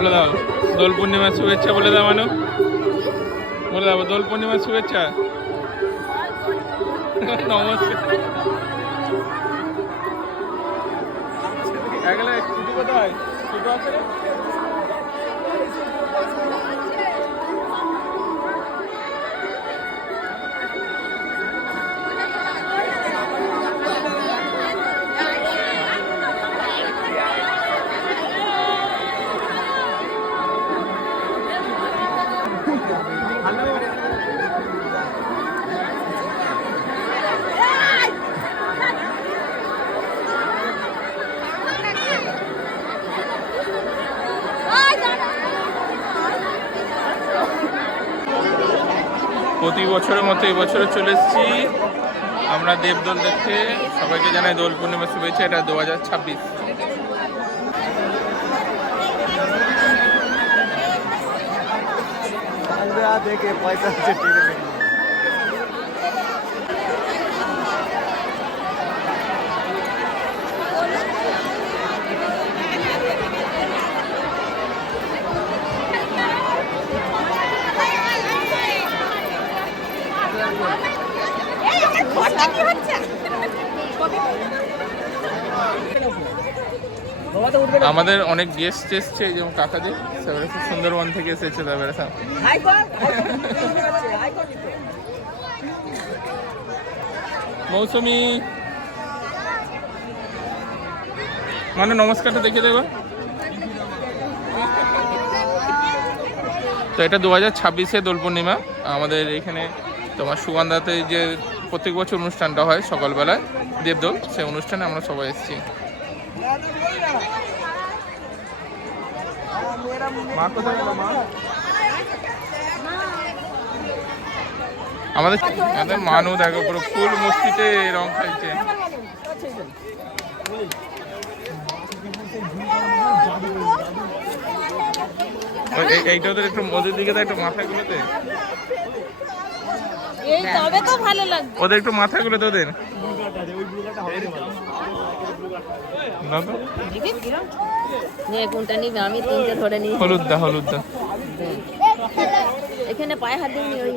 বলে দাও দোল পূর্ণিমার শুভেচ্ছা বলে দাও মানু, বলে দাও দোল পূর্ণিমার শুভেচ্ছা। নমস্কার। এগুলো ছুটি কোথায়? ছুটি আছে না? প্রতি বছরের মতো এবছরে চলে এসেছি আমরা দেবদোল দেখতে। সবাইকে জানাই দোল পূর্ণিমার শুভেচ্ছা। এটা 2026। দেখে পয়সা আমাদের অনেক গেস্ট এসছে, যেমন কাকাজি সুন্দরবন থেকে এসেছে। তারপরে মৌসুমি মানে নমস্কারটা দেখে দেবা। তো এটা 2026-এ দোল পূর্ণিমা। আমাদের এখানে তোমার সুগন্ধাতে যে প্রত্যেক বছর অনুষ্ঠানটা হয় সকালবেলায় দেবদোল, সেই অনুষ্ঠানে আমরা সবাই এসেছি। আমাদের মানু দেখো পুরো ফুল মস্তিতে রং খাইছে। এইটা ওদের একটু ওদের দিকে একটু মাথাগুলোতে ওদের একটু মাথাগুলোতে ওদের কোনটা নিবি? আমি তিনটে ধরে নিই। হলুদদা হলুদদা এখানে পায়ে হাত দিইনি। ওই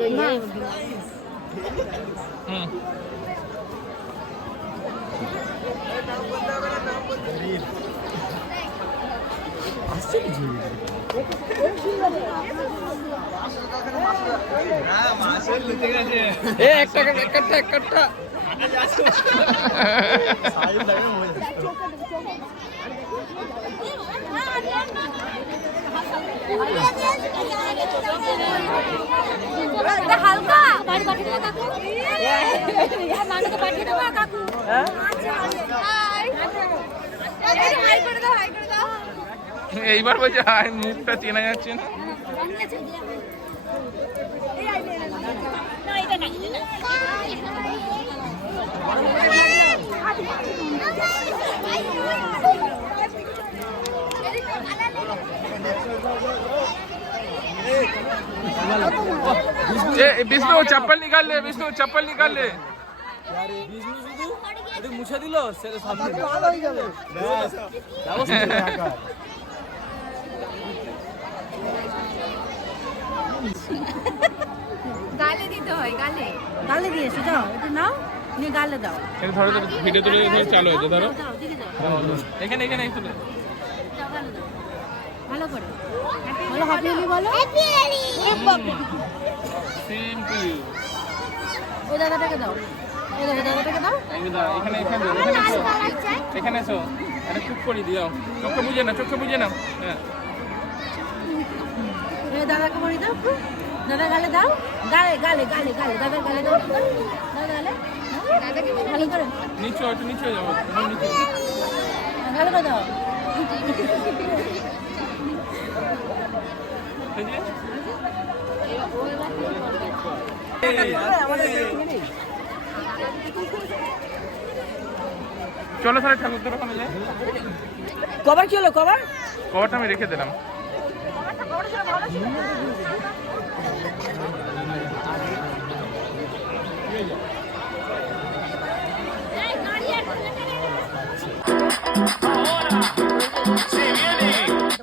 একটা হালকা বাড়ি পাঠিয়ে দেবো কাকু, মানুষকে পাঠিয়ে দেবো কাকু। এইবার বলছে মুখটা চেনা যাচ্ছে না। विष्णु चप्पल निकाल ले, विष्णु चप्पल निकाल ले। মুছে দিল গালে দিতে হয়, গালে গালে দিয়েছে। যাও এটা নাও, নিয়ে গালে দাও। ধরো তো ভিডিও তুলে চালু হয়েছে। ধরো এখানে এখানে তুলে ভালো করে বলো হ্যাপি হোলি বলো। Happy Holi. Same to you. ওই দাদাটাকে দাও, ওই দাদাটাকে দাও। এখানে এখানে এখানে এসো। আরে চুপ করে দিও, চোখে বুঝে না, চোখে বুঝে না। হ্যাঁ এই দাদাকে বলি দাও, দাদা গালে দাও, গালে গালে গালে গালে দাদা গালে দাও, দাদা গালে দাদাকে ভালো করে নিচে একটু নিচে যাও, নিচে গালে করে দাও। চলো তাহলে ঠাকুরদের ওখানে যাই। কভার কি হলো? কভার কভারটা আমি রেখে দিলাম।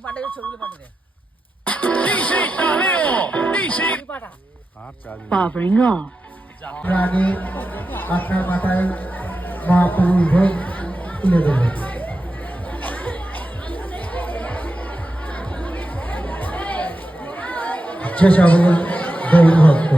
পাঠিয়ে ছবিগুলো পাঠিয়ে পাটা Powering off. আগে আপনার মাথায় মহাপ্রভুর ভোগ তুলে দেবে। যে সকল গৌর ভক্ত